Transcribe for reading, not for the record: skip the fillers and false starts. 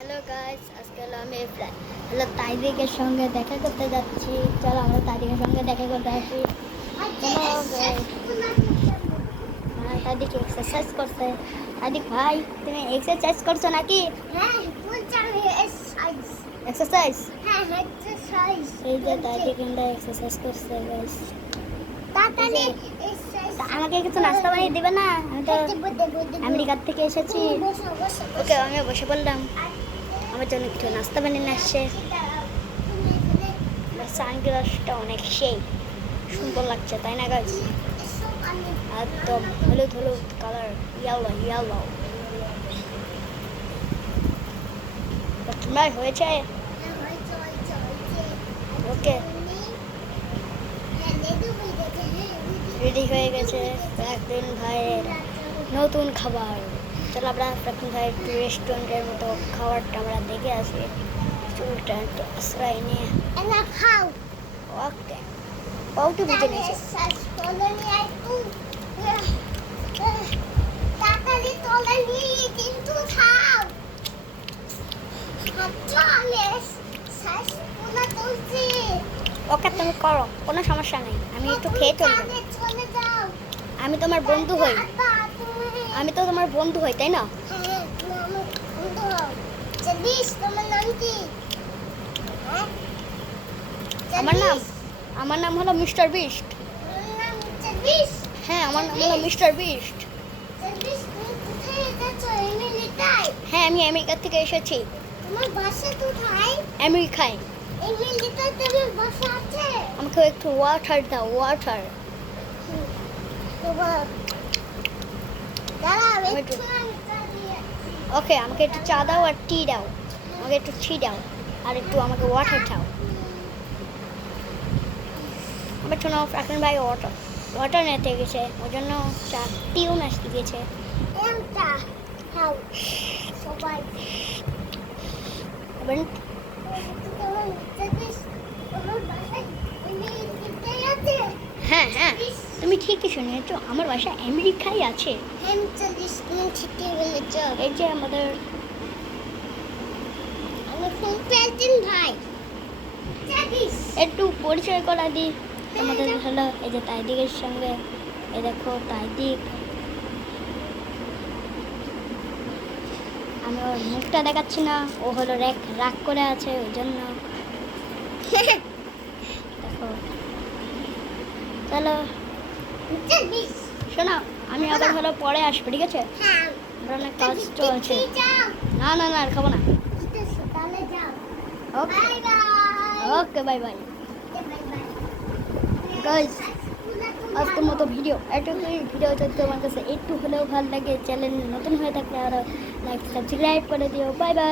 Hello guys, আজকে আমি hello তাইদিকের সঙ্গে দেখা করতে যাচ্ছি। চলো আমরা তাইদিকের সঙ্গে দেখা করতে আসি। চলো তাইদিক এক্সারসাইজ করছে। তাইদিক ভাই, তুমি এক্সারসাইজ করছো নাকি? এক্সারসাইজ এই যে তাইদিক কিন্তু এক্সারসাইজ করছে গাইস। আমাকে কিছু নাস্তা বানিয়ে দিবে না? আমি তো আমেরিকার থেকে এসেছি। ওকে, আমি বসে পড়লাম। আমার জন্য কিছু নাস্তা বানিয়ে নিয়ে আসছে। সানগ্লাসটা অনেক সেই সুন্দর লাগছে, তাই না গাইস? একদম হলুদ হলুদ কালার, ইয়েলো ইয়েলো। তোমার হয়েছে? ওকে, রেডি হয়ে গেছে ফ্র্যাঙ্কলিন ভাইয়ের নতুন খাবার। চলো আমরা ফ্র্যাঙ্কলিন ভাইয়ের একটু রেস্টুরেন্টের মতো খাবারটা আমরা দেখে আসি। চুলটা একটু আশ্রয় নিয়ে ওকে পাউটি বুঝে নিয়েছে। ওকে, তুমি করো, কোনো সমস্যা নেই। আমি একটু খেয়ে চলবো। আমি তোমার বন্ধু হই। আমি তো তোমার বন্ধু হই, তাই না? আমার নাম হলো মিস্টার বিস্ট। হ্যাঁ, আমার নাম হলো মিস্টার বিস্ট। হ্যাঁ, আমি আমেরিকা থেকে এসেছি। তোমার বাসা কোথায়? আমেরিকায়। আমেরিকায় তোমার বাসা আছে? আমাকে একটু ওয়াটার দাও, ওয়াটার। ওকে, আমাকে একটু চা দাও আর টি দাও। আমাকে একটু টি দাও আর একটু আমাকে ওয়াটার দাও। আমার শোনো, ফ্র্যাঙ্কলিন ভাই ওয়াটার নিতে গেছে, ওই জন্য চা টিও নাচতে গেছে। হ্যাঁ হ্ঁ, তুমি ঠিকই শুনেছো, আমার বাসা আমেরিকায় আছে। এই যে আমাদের ভাই একটু পরিচয় করা দিই আমাদের। হলো এই যে তাইদিকের সঙ্গে, এই দেখো তাইদিক। আমি ওর মুখটা দেখাচ্ছি না, ও হলো রাগ করে আছে, ওই জন্য। দেখো, চলো শোনো, আমি আবার হলো পরে আসবো, ঠিক আছে? আমার অনেক কষ্ট আছে। না না না, আর খাবো না। ওকে ওকে, বাই বাই গাইস। আজকের মতো ভিডিও এটুকুই। ভিডিও যদি তোমার কাছে একটু হলেও ভালো লাগে, চ্যানেল নতুন হয়ে থাকলে আরো লাইক সাবস্ক্রাইব করে দিও। Bye bye.